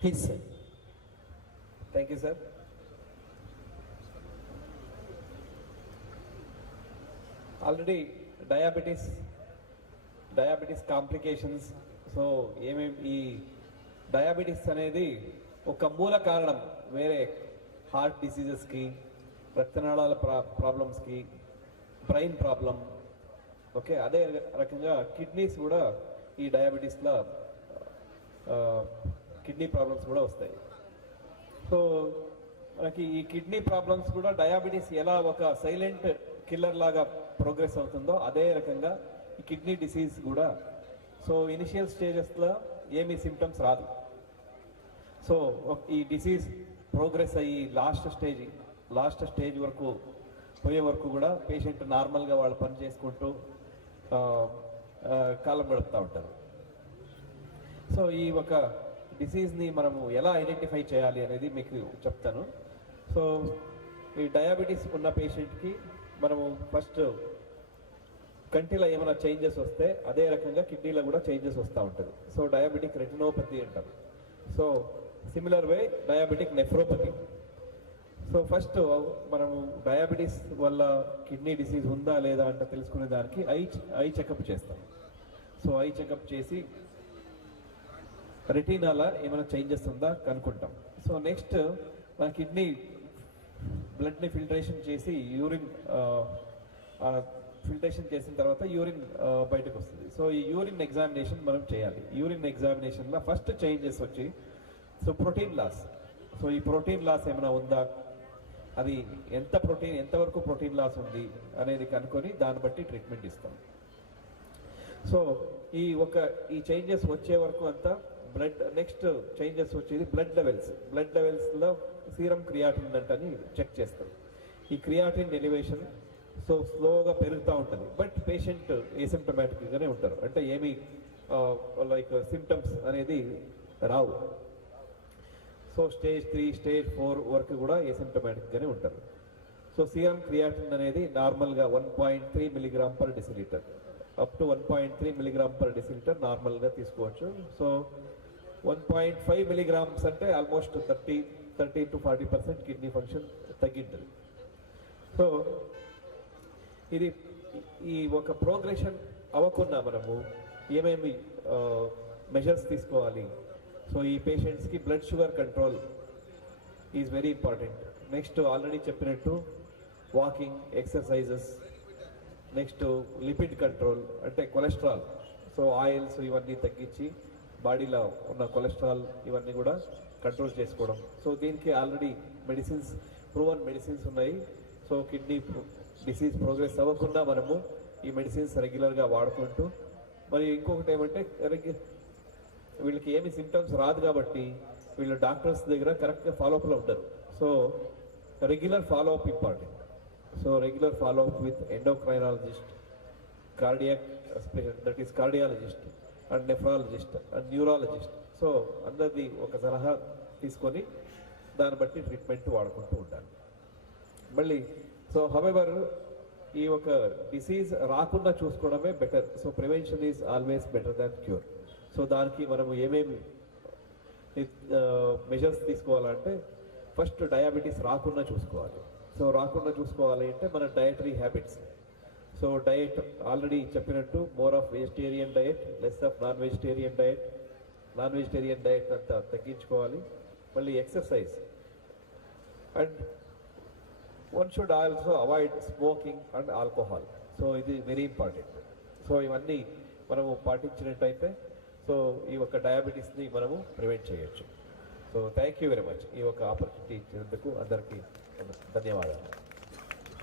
Please, sir. Thank you, sir. Already diabetes complications. So ఈ diabetes అనేది ఒక మూల కారణం వేరే హార్ట్ డిసీజెస్కి, రక్తనాళాల ప్రాబ్లమ్స్కి, బ్రెయిన్ ప్రాబ్లం. ఓకే, అదే రకంగా కిడ్నీస్ కూడా ఈ డయాబెటీస్లో కిడ్నీ ప్రాబ్లమ్స్ కూడా వస్తాయి. సో మనకి ఈ కిడ్నీ ప్రాబ్లమ్స్ కూడా డయాబెటీస్ ఎలా ఒక సైలెంట్ కిల్లర్ లాగా ప్రోగ్రెస్ అవుతుందో అదే రకంగా ఈ కిడ్నీ డిసీజ్ కూడా. సో ఇనిషియల్ స్టేజెస్లో ఏమీ సిమ్టమ్స్ రాదు. సో ఈ డిసీజ్ ప్రోగ్రెస్ అయ్యి లాస్ట్ స్టేజ్ వరకు పోయే వరకు కూడా పేషెంట్ నార్మల్గా వాళ్ళు పని చేసుకుంటూ కాలం గడుపుతూ ఉంటారు. సో ఈ ఒక డిసీజ్ని మనము ఎలా ఐడెంటిఫై చేయాలి అనేది మీకు చెప్తాను. సో ఈ డయాబెటీస్ ఉన్న పేషెంట్కి మనము ఫస్ట్ కంటిలో ఏమైనా చేంజెస్ వస్తే అదే రకంగా కిడ్నీలో కూడా చేంజెస్ వస్తూ ఉంటుంది. సో డయాబెటిక్ రెటినోపతి అంటారు. So similar way diabetic nephropathy. So first మనము డయాబెటీస్ వల్ల కిడ్నీ డిసీజ్ ఉందా లేదా అంటే తెలుసుకునే దానికి ఐ చెకప్ చేస్తాం. సో ఐ చెకప్ చేసి రెటీనాలో ఏమైనా చేంజెస్ ఉందా కనుక్కుంటాం. సో నెక్స్ట్ మన కిడ్నీ బ్లడ్ని ఫిల్టరేషన్ చేసి ఫిల్టరేషన్ చేసిన తర్వాత యూరిన్ బయటకు వస్తుంది. సో ఈ యూరిన్ ఎగ్జామినేషన్ మనం చేయాలి. యూరిన్ ఎగ్జామినేషన్లో ఫస్ట్ చేంజెస్ వచ్చి సో ప్రోటీన్ లాస్. సో ఈ ప్రోటీన్ లాస్ ఏమైనా ఉందా, అది ఎంతవరకు ప్రోటీన్ లాస్ ఉంది అనేది కనుక్కొని దాన్ని బట్టి ట్రీట్మెంట్ ఇస్తాం. సో ఈ చేంజెస్ వచ్చే వరకు అంతా బ్లడ్. నెక్స్ట్ చేంజెస్ వచ్చేది బ్లడ్ లెవెల్స్లో సీరం క్రియాటిన్ అని చెక్ చేస్తాం. ఈ క్రియాటిన్ ఎలివేషన్ సో స్లోగా పెరుగుతూ ఉంటుంది. బట్ పేషెంట్ ఏసిమ్టమాటిక్గానే ఉంటారు, అంటే ఏమీ లైక్ సిమ్టమ్స్ అనేది రావు. సో స్టేజ్ 3, స్టేజ్ 4 వరకు కూడా ఏసిమ్టమాటిక్గానే ఉంటారు. సో సీరం క్రియాటిన్ అనేది నార్మల్గా 1.3 mg/dL అప్ టు 1.3 mg/dL నార్మల్గా తీసుకోవచ్చు. సో 1.5 mg అంటే ఆల్మోస్ట్ 30 to 40% కిడ్నీ ఫంక్షన్ తగ్గింటుంది. సో ఇది ఈ ఒక ప్రోగ్రెషన్ అవ్వకుండా మనము ఏమేమి మెజర్స్ తీసుకోవాలి. సో ఈ పేషెంట్స్కి blood sugar control is very important. Next already చెప్పినట్టు walking, exercises. Next lipid control అంటే కొలెస్ట్రాల్. సో ఆయిల్స్ ఇవన్నీ తగ్గించి బాడీలో ఉన్న కొలెస్ట్రాల్ ఇవన్నీ కూడా కంట్రోల్ చేసుకోవడం. సో దీనికి ఆల్రెడీ ప్రూవన్ మెడిసిన్స్ ఉన్నాయి. సో కిడ్నీ డిసీజ్ ప్రోగ్రెస్ అవ్వకుండా మనము ఈ మెడిసిన్స్ రెగ్యులర్గా వాడుకుంటూ, మరి ఇంకొకటి ఏమంటే వీళ్ళకి ఏమి సిమ్టమ్స్ రాదు కాబట్టి వీళ్ళు డాక్టర్స్ దగ్గర కరెక్ట్గా ఫాలోఅప్లో ఉంటారు. So regular follow up important. So regular follow up with endocrinologist, cardiologist and nephrologist and neurologist. So అందరిది ఒక సలహా తీసుకొని దాన్ని బట్టి ట్రీట్మెంట్ వాడుకుంటూ ఉండాలి. మళ్ళీ సో హవెవర్ ఈ ఒక డిసీజ్ రాకుండా చూసుకోవడమే better. So prevention is always better than cure. So దానికి మనము ఏమేమి మెజర్స్ తీసుకోవాలంటే ఫస్ట్ డయాబెటీస్ రాకుండా చూసుకోవాలి. సో రాకుండా చూసుకోవాలి అంటే మన dietary habits. So diet already చెప్పినట్టు more of vegetarian diet, less of non vegetarian diet అంతా తగ్గించుకోవాలి. మళ్ళీ exercise and one should also avoid smoking and alcohol. So ఇది వెరీ ఇంపార్టెంట్. సో ఇవన్నీ మనము పాటించినట్టయితే సో ఈ యొక్క డయాబెటీస్ని మనము ప్రివెంట్ చేయొచ్చు. So thank you very much. ఈ యొక్క ఆపర్చునిటీ ఇచ్చినందుకు అందరికీ ధన్యవాదాలు.